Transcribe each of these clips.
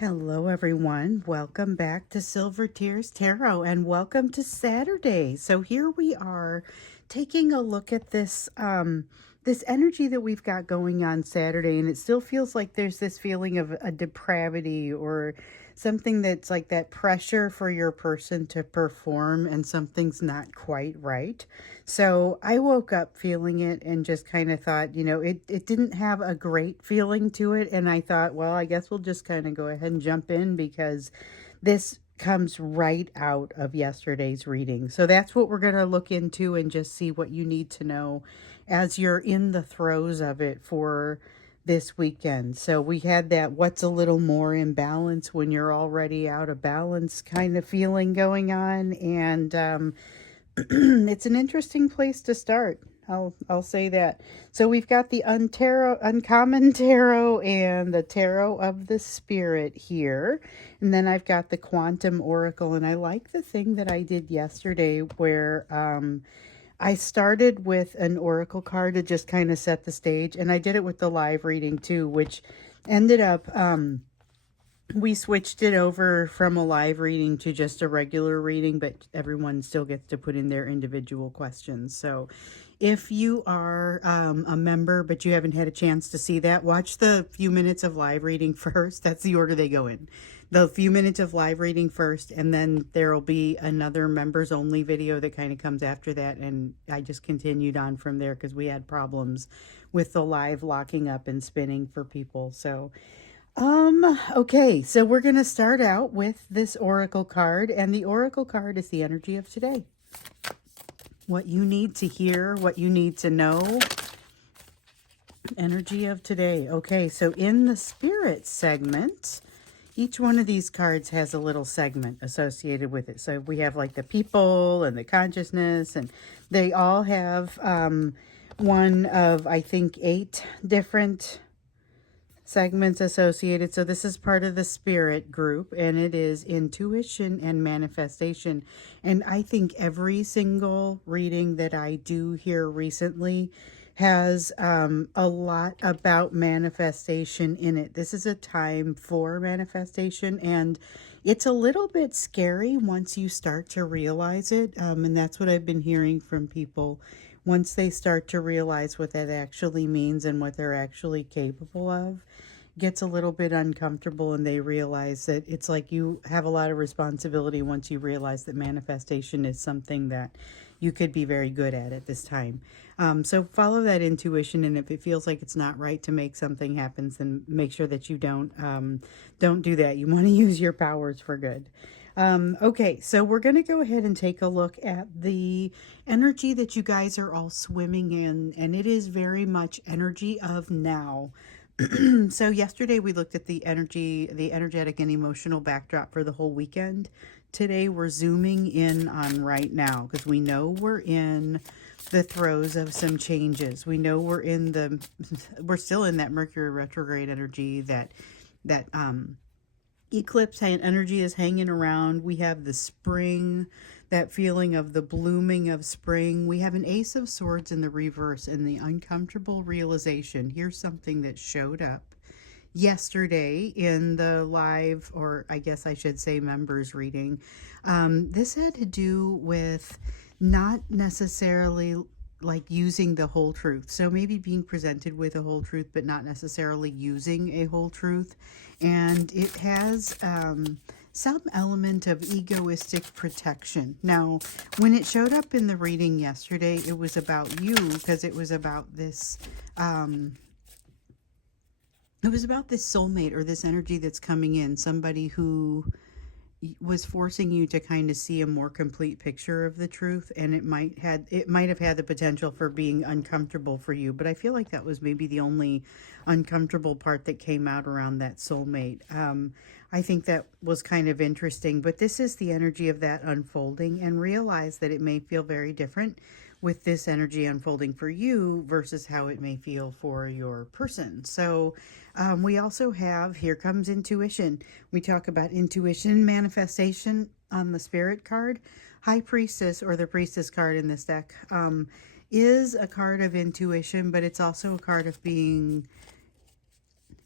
Hello, everyone. Welcome back to Silver Tears Tarot and welcome to Saturday. So here we are taking a look at this energy that we've got going on Saturday, and it still feels like there's this feeling of a depravity or something that's like that pressure for your person to perform and something's not quite right. So I woke up feeling it and just kind of thought, it didn't have a great feeling to it. And I thought, well, I guess we'll just kind of go ahead and jump in because this comes right out of yesterday's reading. So that's what we're going to look into and just see what you need to know as you're in the throes of it for this weekend. So we had that what's a little more in balance when you're already out of balance kind of feeling going on. And it's an interesting place to start. I'll say that. So we've got the uncommon tarot and the tarot of the spirit here. And then I've got the quantum oracle. And I like the thing that I did yesterday where I started with an oracle card to just kind of set the stage. And I did it with the live reading too, which ended up we switched it over from a live reading to just a regular reading, but everyone still gets to put in their individual questions. So if you are a member, but you haven't had a chance to see that, watch the few minutes of live reading first. That's the order they go in. The few minutes of live reading first, and then there will be another members only video that kind of comes after that. And I just continued on from there because we had problems with the live locking up and spinning for people. So okay, so we're going to start out with this oracle card, and the oracle card is the energy of today. What you need to hear, what you need to know. Energy of today. Okay, so in the spirit segment, each one of these cards has a little segment associated with it. So we have like the people and the consciousness, and they all have one of, I think, 8 different segments associated. So this is part of the spirit group, and it is intuition and manifestation. And I think every single reading that I do here recently has a lot about manifestation in it. This is a time for manifestation, and it's a little bit scary once you start to realize it. And that's what I've been hearing from people. Once they start to realize what that actually means and what they're actually capable of, gets a little bit uncomfortable, and they realize that it's like you have a lot of responsibility once you realize that manifestation is something that you could be very good at this time. So follow that intuition, and if it feels like it's not right to make something happen, then make sure that you don't do that. You want to use your powers for good. Okay, so we're going to go ahead and take a look at the energy that you guys are all swimming in, and it is very much energy of now. So yesterday we looked at the energetic and emotional backdrop for the whole weekend. Today we're zooming in on right now because we know we're in the throes of some changes. We know we're still in that Mercury retrograde energy, that eclipse energy is hanging around. We have the spring, that feeling of the blooming of spring. We have an Ace of Swords in the reverse, and the uncomfortable realization. Here's something that showed up yesterday in the live, or I guess I should say members reading. This had to do with not necessarily like using the whole truth. So maybe being presented with a whole truth, but not necessarily using a whole truth. And it has some element of egoistic protection. Now, when it showed up in the reading yesterday, it was about you, because it was about this soulmate, or this energy that's coming in, somebody who was forcing you to kind of see a more complete picture of the truth, and it might have had the potential for being uncomfortable for you, but I feel like that was maybe the only uncomfortable part that came out around that soulmate. I think that was kind of interesting, but this is the energy of that unfolding, and realize that it may feel very different with this energy unfolding for you versus how it may feel for your person. So we also have, here comes intuition. We talk about intuition and manifestation on the spirit card. High Priestess, or the Priestess card in this deck, is a card of intuition, but it's also a card of being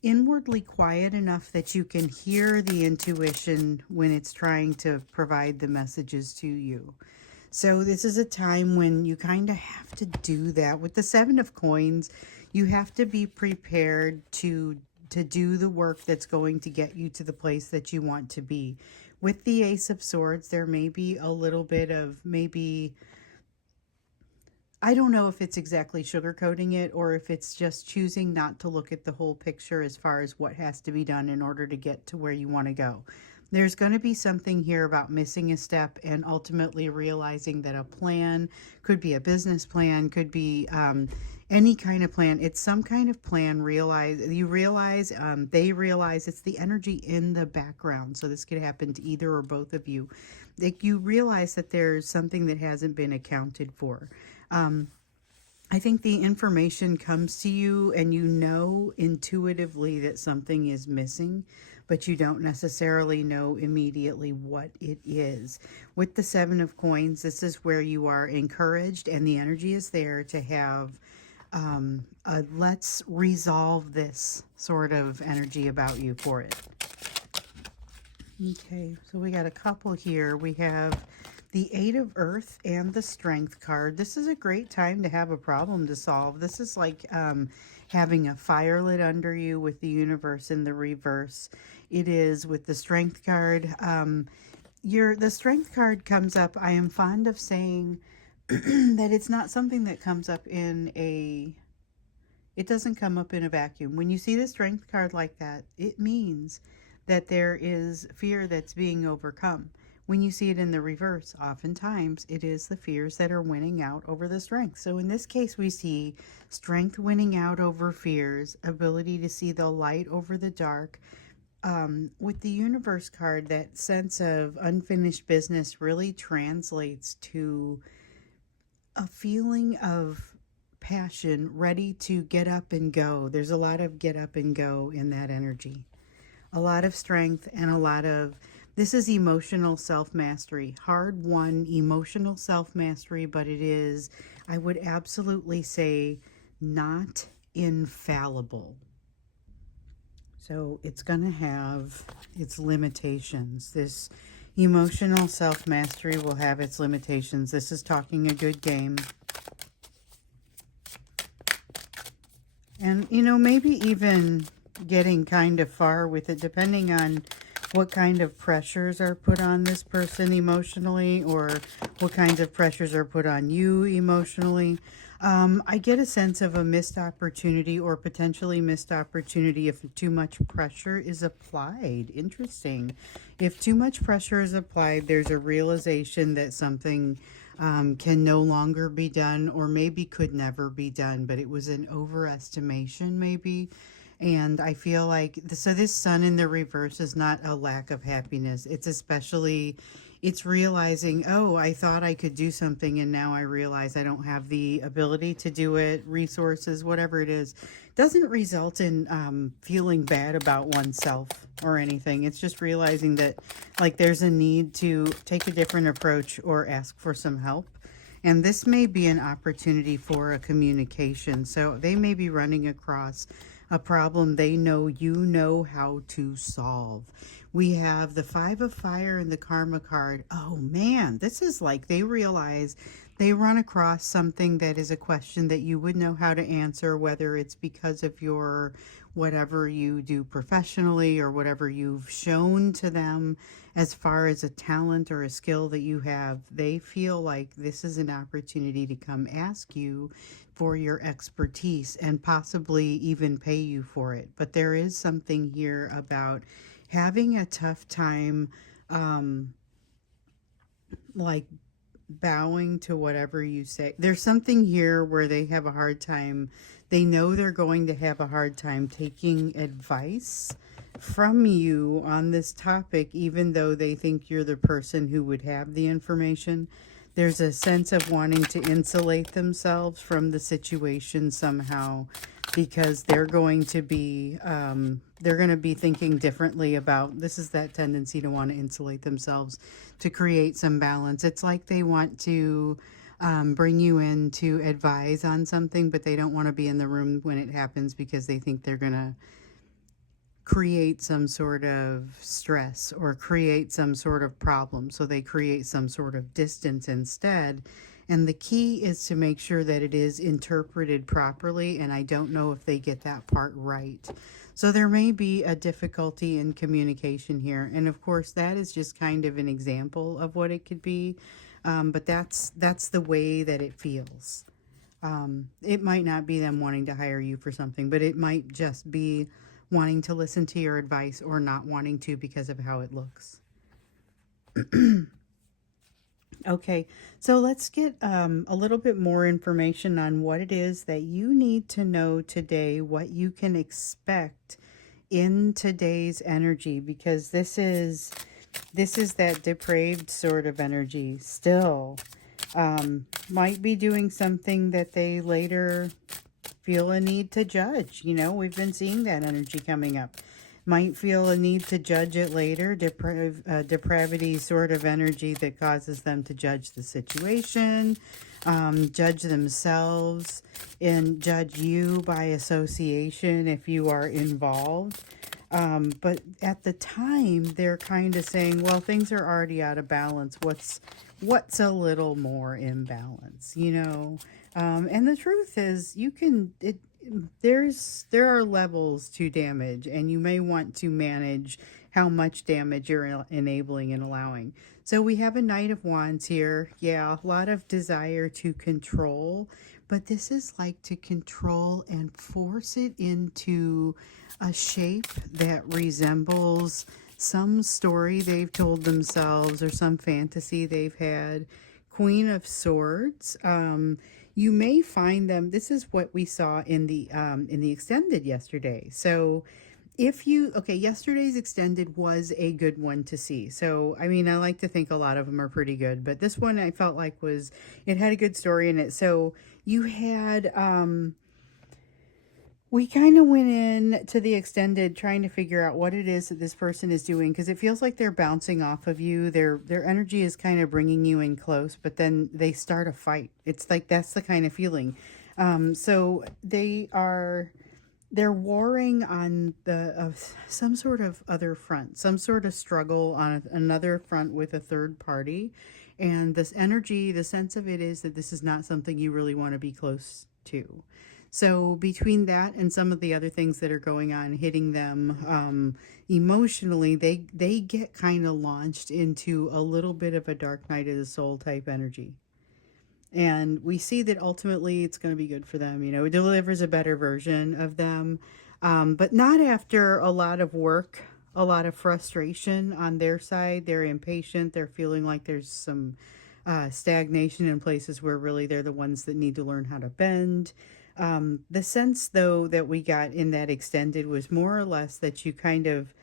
inwardly quiet enough that you can hear the intuition when it's trying to provide the messages to you. So this is a time when you kind of have to do that. With the Seven of Coins, you have to be prepared to do the work that's going to get you to the place that you want to be. With the Ace of Swords, there may be a little bit of maybe, I don't know if it's exactly sugarcoating it or if it's just choosing not to look at the whole picture as far as what has to be done in order to get to where you want to go. There's going to be something here about missing a step and ultimately realizing that a plan could be a business plan, could be any kind of plan. It's some kind of plan. They realize it's the energy in the background. So this could happen to either or both of you. Like, you realize that there's something that hasn't been accounted for. I think the information comes to you and you know intuitively that something is missing, but you don't necessarily know immediately what it is. With the Seven of Coins, this is where you are encouraged and the energy is there to have a let's resolve this sort of energy about you for it. Okay, so we got a couple here. We have the Eight of Earth and the Strength card. This is a great time to have a problem to solve. This is like having a fire lit under you with the universe in the reverse. It is with the Strength card. The Strength card comes up. I am fond of saying that it's not something that comes up it doesn't come up in a vacuum. When you see the Strength card like that, it means that there is fear that's being overcome. When you see it in the reverse, oftentimes it is the fears that are winning out over the strength. So in this case, we see strength winning out over fears, ability to see the light over the dark. With the universe card, that sense of unfinished business really translates to a feeling of passion, ready to get up and go. There's a lot of get up and go in that energy. A lot of strength and a lot of, this is emotional self-mastery, hard-won emotional self-mastery, but it is, I would absolutely say, not infallible. So it's going to have its limitations. This emotional self-mastery will have its limitations. This is talking a good game. And, you know, maybe even getting kind of far with it, depending on what kind of pressures are put on this person emotionally, or what kinds of pressures are put on you emotionally. I get a sense of a missed opportunity or potentially missed opportunity if too much pressure is applied. Interesting. If too much pressure is applied, there's a realization that something can no longer be done, or maybe could never be done, but it was an overestimation maybe. And I feel like, so this sun in the reverse is not a lack of happiness. It's especially, it's realizing, oh, I thought I could do something and now I realize I don't have the ability to do it, resources, whatever it is. Doesn't result in feeling bad about oneself or anything. It's just realizing that, like, there's a need to take a different approach or ask for some help. And this may be an opportunity for a communication. So they may be running across a problem they know you know how to solve. We have the Five of Fire and the Karma card. Oh man, this is like they realize they run across something that is a question that you would know how to answer, whether it's because of your whatever you do professionally or whatever you've shown to them as far as a talent or a skill that you have. They feel like this is an opportunity to come ask you for your expertise and possibly even pay you for it. But there is something here about having a tough time like bowing to whatever you say. There's something here where they have a hard time. They know they're going to have a hard time taking advice from you on this topic, even though they think you're the person who would have the information. There's a sense of wanting to insulate themselves from the situation somehow, because they're going to be thinking differently about, this is that tendency to want to insulate themselves to create some balance. It's like they want to bring you in to advise on something, but they don't want to be in the room when it happens because they think they're going to create some sort of stress or create some sort of problem. So they create some sort of distance instead. And the key is to make sure that it is interpreted properly. And I don't know if they get that part right. So there may be a difficulty in communication here. And of course, that is just kind of an example of what it could be. But that's the way that it feels. It might not be them wanting to hire you for something, but it might just be wanting to listen to your advice or not wanting to because of how it looks. Okay, so let's get a little bit more information on what it is that you need to know today, what you can expect in today's energy, because this is that depraved sort of energy still. Might be doing something that they later feel a need to judge. You know, we've been seeing that energy coming up. Might feel a need to judge it later. Depravity sort of energy that causes them to judge the situation, judge themselves, and judge you by association if you are involved. But at the time, they're kind of saying, well, things are already out of balance. What's a little more imbalance, you know? And the truth is, there are levels to damage, and you may want to manage how much damage you're enabling and allowing. So we have a Knight of Wands here. Yeah, a lot of desire to control, but this is like to control and force it into a shape that resembles some story they've told themselves or some fantasy they've had. Queen of Swords. You may find them. This is what we saw in the extended yesterday. So yesterday's extended was a good one to see. So, I mean, I like to think a lot of them are pretty good, but this one I felt like it had a good story in it. So you had, we kind of went in to the extended trying to figure out what it is that this person is doing, because it feels like they're bouncing off of you. Their energy is kind of bringing you in close, but then they start a fight. It's like that's the kind of feeling. So they're warring on some sort of other front, some sort of struggle on another front with a third party. And this energy, the sense of it is that this is not something you really want to be close to. So between that and some of the other things that are going on, hitting them emotionally, they get kind of launched into a little bit of a dark night of the soul type energy. And we see that ultimately it's going to be good for them. You know, it delivers a better version of them, but not after a lot of work, a lot of frustration on their side. They're impatient. They're feeling like there's some stagnation in places where really they're the ones that need to learn how to bend. The sense, though, that we got in that extended was more or less that you kind of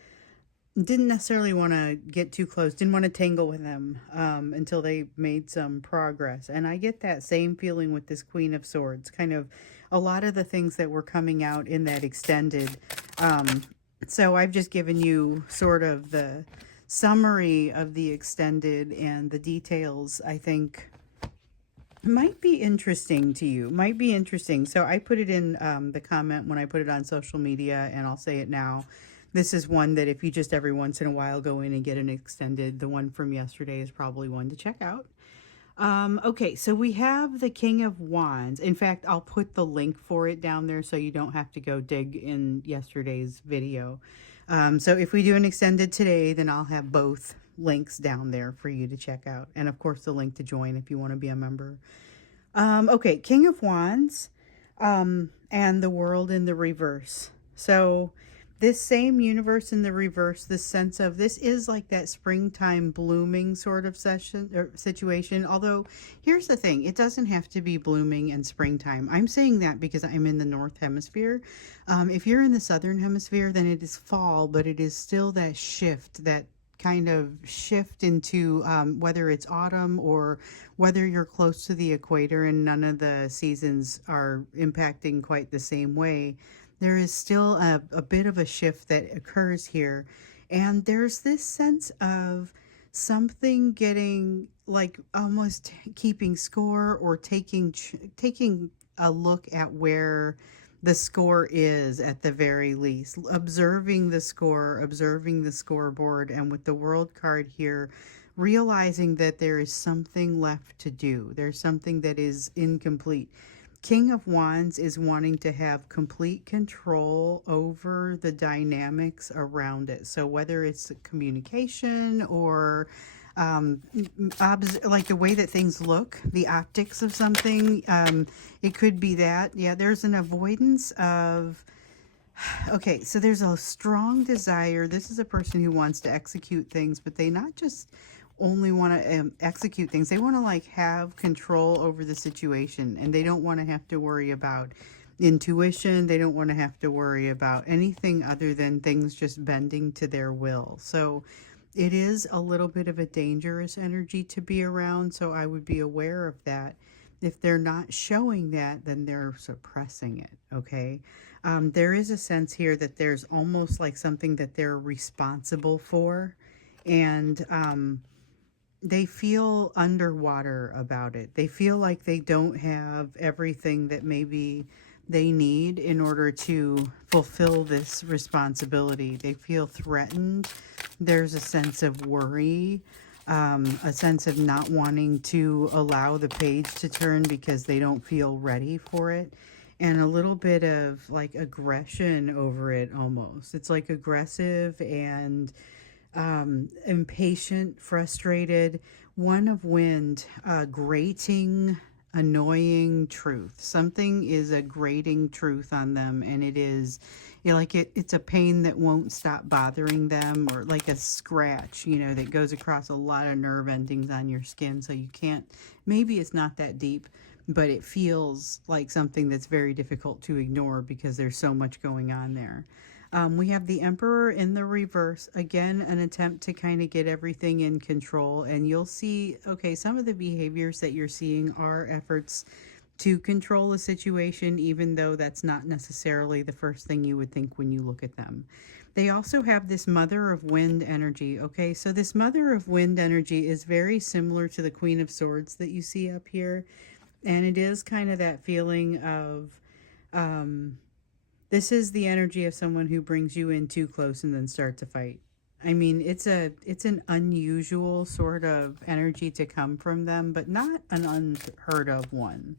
didn't necessarily want to get too close, didn't want to tangle with them until they made some progress. And I get that same feeling with this Queen of Swords, kind of a lot of the things that were coming out in that extended. So I've just given you sort of the summary of the extended, and the details I think might be interesting to you. Might be interesting. So I put it in the comment when I put it on social media, and I'll say it now. This is one that if you just every once in a while go in and get an extended, the one from yesterday is probably one to check out. Okay, so we have the King of Wands. In fact, I'll put the link for it down there so you don't have to go dig in yesterday's video. So if we do an extended today, then I'll have both links down there for you to check out. And of course, the link to join if you want to be a member. Okay, King of Wands, and the World in the reverse. So this same universe in the reverse, this sense of this is like that springtime blooming sort of situation. Although here's the thing, it doesn't have to be blooming and springtime. I'm saying that because I'm in the North Hemisphere. If you're in the Southern Hemisphere, then it is fall, but it is still that shift, that kind of shift into whether it's autumn or whether you're close to the equator and none of the seasons are impacting quite the same way. There is still a bit of a shift that occurs here. And there's this sense of something getting like almost keeping score or taking a look at where the score is, at the very least. Observing the score, observing the scoreboard, and with the world card here, realizing that there is something left to do. There's something that is incomplete. King of Wands is wanting to have complete control over the dynamics around it. So whether it's communication or like the way that things look, the optics of something, it could be that. Yeah, there's an avoidance of, okay, so there's a strong desire. This is a person who wants to execute things, but they not just only want to execute things. They want to like have control over the situation, and they don't want to have to worry about intuition. They don't want to have to worry about anything other than things just bending to their will. So it is a little bit of a dangerous energy to be around, so I would be aware of that. If they're not showing that, then they're suppressing it, okay? There is a sense here that there's almost like something that they're responsible for, and they feel underwater about it. They feel like they don't have everything that maybe they need in order to fulfill this responsibility. They feel threatened. There's a sense of worry, a sense of not wanting to allow the page to turn because they don't feel ready for it, and a little bit of like aggression over it almost. It's like aggressive and impatient, frustrated. One of wind, grating, annoying truth. Something is a grating truth on them, and it is, you know, like it's a pain that won't stop bothering them, or like a scratch, you know, that goes across a lot of nerve endings on your skin. So you can't, maybe it's not that deep, but it feels like something that's very difficult to ignore because there's so much going on there. We have the Emperor in the reverse. Again, an attempt to kind of get everything in control. And you'll see, okay, some of the behaviors that you're seeing are efforts to control a situation, even though that's not necessarily the first thing you would think when you look at them. They also have this Mother of Wind energy. Okay, so this Mother of Wind energy is very similar to the Queen of Swords that you see up here. And it is kind of that feeling of, this is the energy of someone who brings you in too close and then start to fight. I mean, it's an unusual sort of energy to come from them, but not an unheard of one.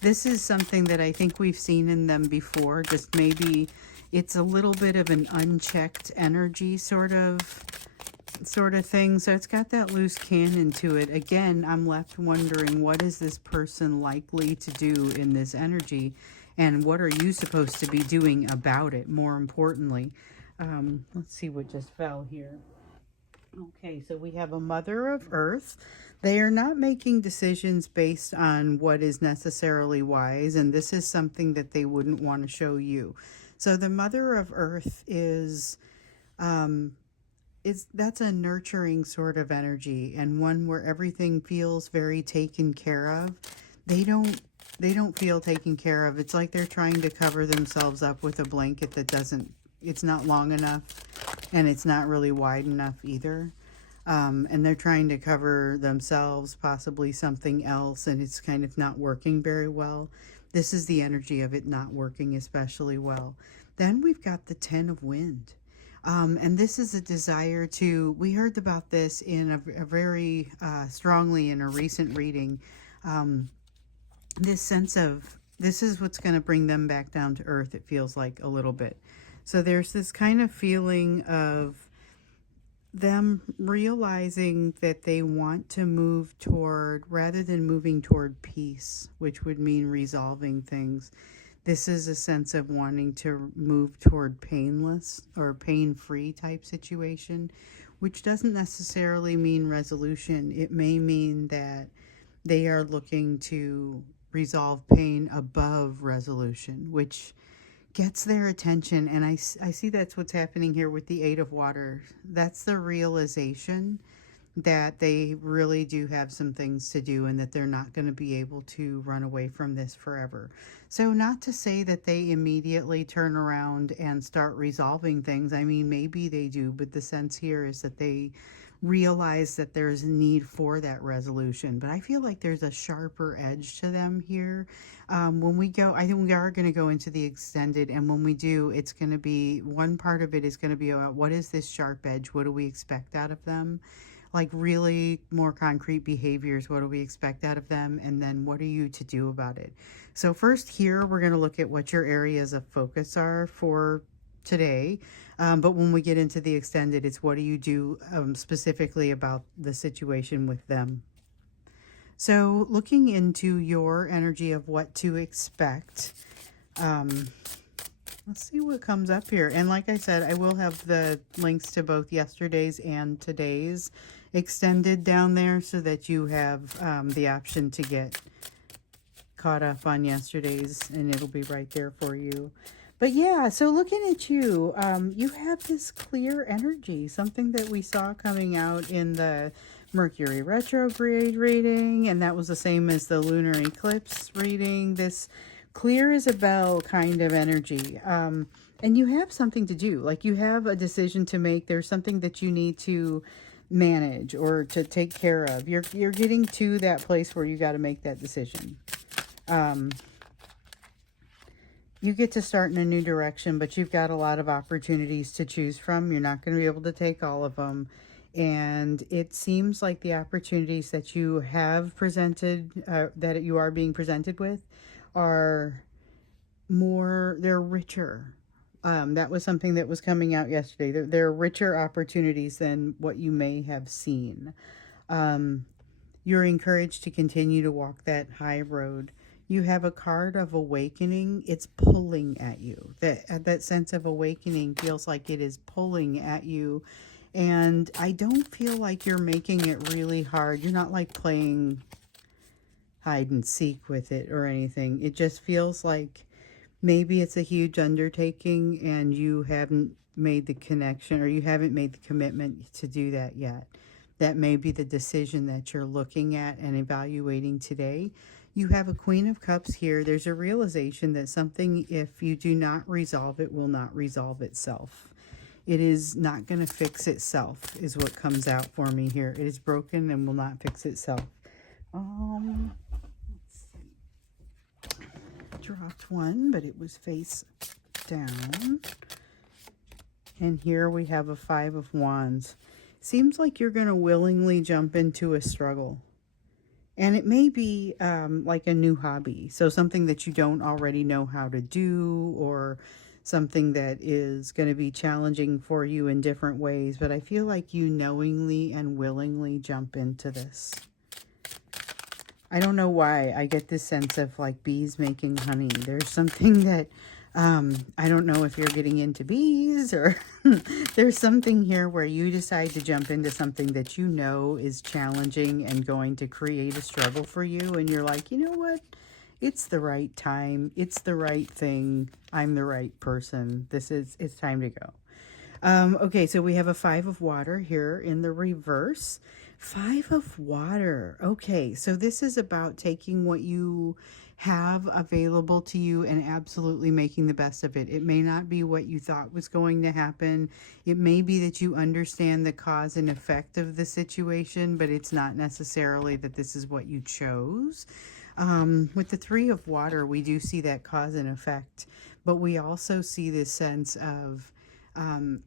This is something that I think we've seen in them before, just maybe it's a little bit of an unchecked energy sort of thing. So it's got that loose cannon to it. Again, I'm left wondering, what is this person likely to do in this energy? And what are you supposed to be doing about it, more importantly? Let's see what just fell here. Okay, so we have a Mother of Earth. They are not making decisions based on what is necessarily wise, and this is something that they wouldn't want to show you. So the Mother of Earth is, that's a nurturing sort of energy, and one where everything feels very taken care of. They don't feel taken care of. It's like they're trying to cover themselves up with a blanket that doesn't, it's not long enough, and it's not really wide enough either. And they're trying to cover themselves, possibly something else, and it's kind of not working very well. This is the energy of it not working especially well. Then we've got the Ten of Wind. And this is a desire to, we heard about this in a very strongly in a recent reading, this sense of, this is what's going to bring them back down to earth, it feels like a little bit. So there's this kind of feeling of them realizing that they want to move toward, rather than moving toward peace, which would mean resolving things, this is a sense of wanting to move toward painless or pain-free type situation, which doesn't necessarily mean resolution. It may mean that they are looking to resolve pain above resolution, which gets their attention. And I see that's what's happening here with the Eight of Water. That's the realization that they really do have some things to do, and that they're not going to be able to run away from this forever. So not to say that they immediately turn around and start resolving things. I mean, maybe they do, but the sense here is that they realize that there's a need for that resolution. But I feel like there's a sharper edge to them here. When we go, I think we are going to go into the extended, and when we do, it's going to be, one part of it is going to be about what is this sharp edge? What do we expect out of them? Like really more concrete behaviors, what do we expect out of them? And then what are you to do about it? So first here, we're going to look at what your areas of focus are for today. But when we get into the extended, it's what do you do specifically about the situation with them. So looking into your energy of what to expect, let's see what comes up here. And like I said, I will have the links to both yesterday's and today's extended down there so that you have the option to get caught up on yesterday's, and it'll be right there for you. But yeah, so looking at you, you have this clear energy, something that we saw coming out in the Mercury retrograde reading, and that was the same as the lunar eclipse reading. This clear as a bell kind of energy. And you have something to do, like you have a decision to make. There's something that you need to manage or to take care of. You're getting to that place where you got to make that decision. You get to start in a new direction, but you've got a lot of opportunities to choose from. You're not going to be able to take all of them. And it seems like the opportunities that you have presented, that you are being presented with, are more, they're richer. That was something that was coming out yesterday. There are richer opportunities than what you may have seen. You're encouraged to continue to walk that high road. You have a card of awakening. It's pulling at you. That sense of awakening feels like it is pulling at you. And I don't feel like you're making it really hard. You're not like playing hide and seek with it or anything. It just feels like maybe it's a huge undertaking and you haven't made the connection, or you haven't made the commitment to do that yet. That may be the decision that you're looking at and evaluating today. You have a Queen of Cups here. There's a realization that something, if you do not resolve it, will not resolve itself. It is not going to fix itself, is what comes out for me here. It is broken and will not fix itself. Let's see. Dropped one, but it was face down. And here we have a Five of Wands. Seems like you're going to willingly jump into a struggle. And it may be like a new hobby. So something that you don't already know how to do, or something that is going to be challenging for you in different ways. But I feel like you knowingly and willingly jump into this. I don't know why. I get this sense of like bees making honey. There's something that, I don't know if you're getting into bees or there's something here where you decide to jump into something that you know is challenging and going to create a struggle for you. And you're like, you know what? It's the right time. It's the right thing. I'm the right person. It's time to go. Okay, so we have a Five of Water here in the reverse. Five of Water. Okay, so this is about taking what you have available to you and absolutely making the best of it. It may not be what you thought was going to happen. It may be that you understand the cause and effect of the situation, but it's not necessarily that this is what you chose. With the Three of Water, we do see that cause and effect, but we also see this sense of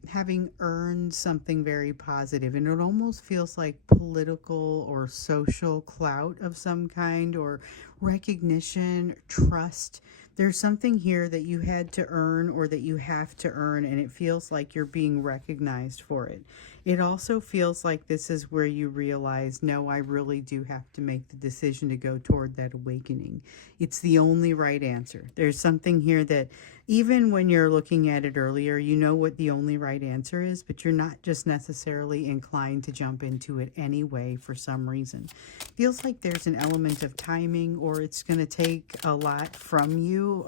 having earned something very positive, and it almost feels like political or social clout of some kind, or recognition, trust. There's something here that you had to earn, or that you have to earn, and it feels like you're being recognized for it. It also feels like this is where you realize, no, I really do have to make the decision to go toward that awakening. It's the only right answer. There's something here that even when you're looking at it earlier, you know what the only right answer is, but you're not just necessarily inclined to jump into it anyway for some reason. Feels like there's an element of timing, or it's going to take a lot from you,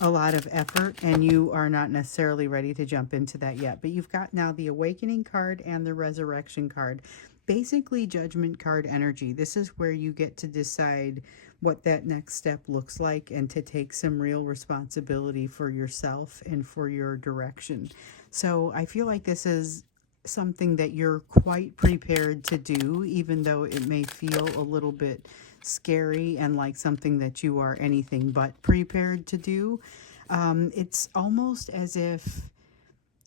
a lot of effort, and you are not necessarily ready to jump into that yet. But you've got now the Awakening card and the Resurrection card. Basically, Judgment card energy. This is where you get to decide what that next step looks like and to take some real responsibility for yourself and for your direction. So I feel like this is something that you're quite prepared to do, even though it may feel a little bit scary and like something that you are anything but prepared to do. It's almost as if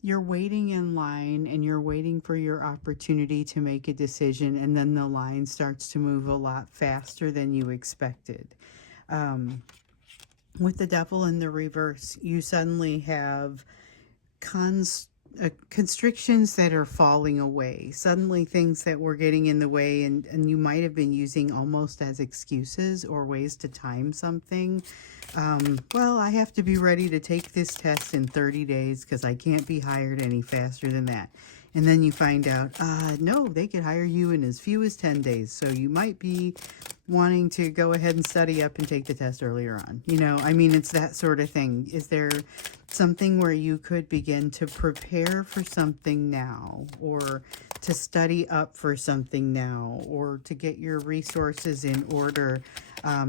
you're waiting in line and you're waiting for your opportunity to make a decision, and then the line starts to move a lot faster than you expected. Um, with the devil in the reverse, you suddenly have constrictions that are falling away. Suddenly, things that were getting in the way, and you might have been using almost as excuses or ways to time something. Well, I have to be ready to take this test in 30 days because I can't be hired any faster than that. And then you find out, no, they could hire you in as few as 10 days. So you might be wanting to go ahead and study up and take the test earlier on. I mean, it's that sort of thing. Is there something where you could begin to prepare for something now, or to study up for something now, or to get your resources in order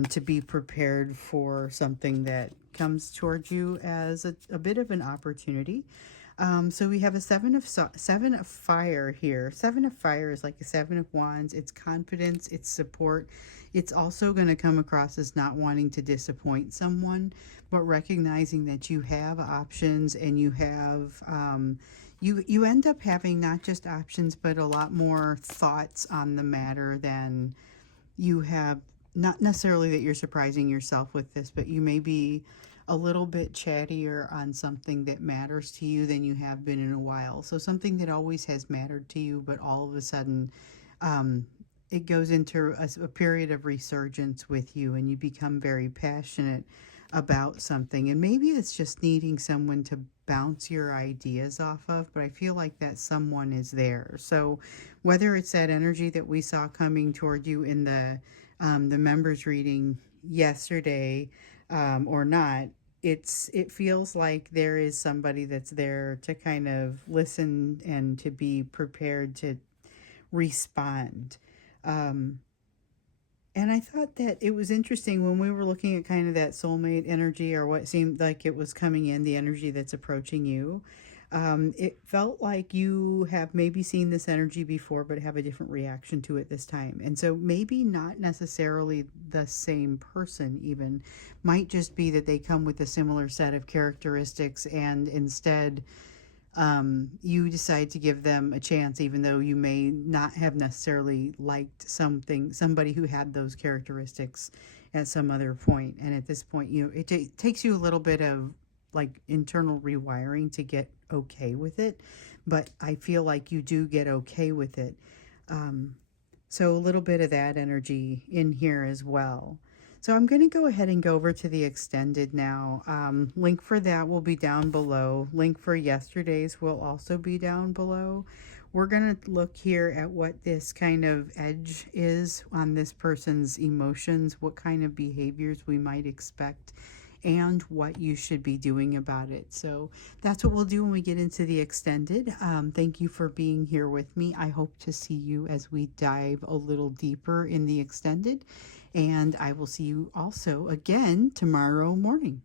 to be prepared for something that comes towards you as a bit of an opportunity? So we have a seven of fire here. Seven of fire is like a seven of wands. It's confidence, it's support. It's also going to come across as not wanting to disappoint someone, but recognizing that you have options, and you have you end up having not just options but a lot more thoughts on the matter than you have. Not necessarily that you're surprising yourself with this, but you may be a little bit chattier on something that matters to you than you have been in a while. So something that always has mattered to you, but all of a sudden it goes into a period of resurgence with you, and you become very passionate about something. And maybe it's just needing someone to bounce your ideas off of, but I feel like that someone is there. So whether it's that energy that we saw coming toward you in the members reading yesterday, or not, it feels like there is somebody that's there to kind of listen and to be prepared to respond. Um, and I thought that it was interesting when we were looking at kind of that soulmate energy, or what seemed like it was coming in, the energy that's approaching you. It felt like you have maybe seen this energy before, but have a different reaction to it this time. And so maybe not necessarily the same person, even might just be that they come with a similar set of characteristics, and instead you decide to give them a chance, even though you may not have necessarily liked somebody who had those characteristics at some other point. And at this point, it takes you a little bit of like internal rewiring to get okay with it, but I feel like you do get okay with it. So a little bit of that energy in here as well. So I'm going to go ahead and go over to the extended now. Link for that will be down below. Link for yesterday's will also be down below. We're going to look here at what this kind of edge is on this person's emotions, what kind of behaviors we might expect, and what you should be doing about it. So that's what we'll do when we get into the extended. Thank you for being here with me. I hope to see you as we dive a little deeper in the extended. And I will see you also again tomorrow morning.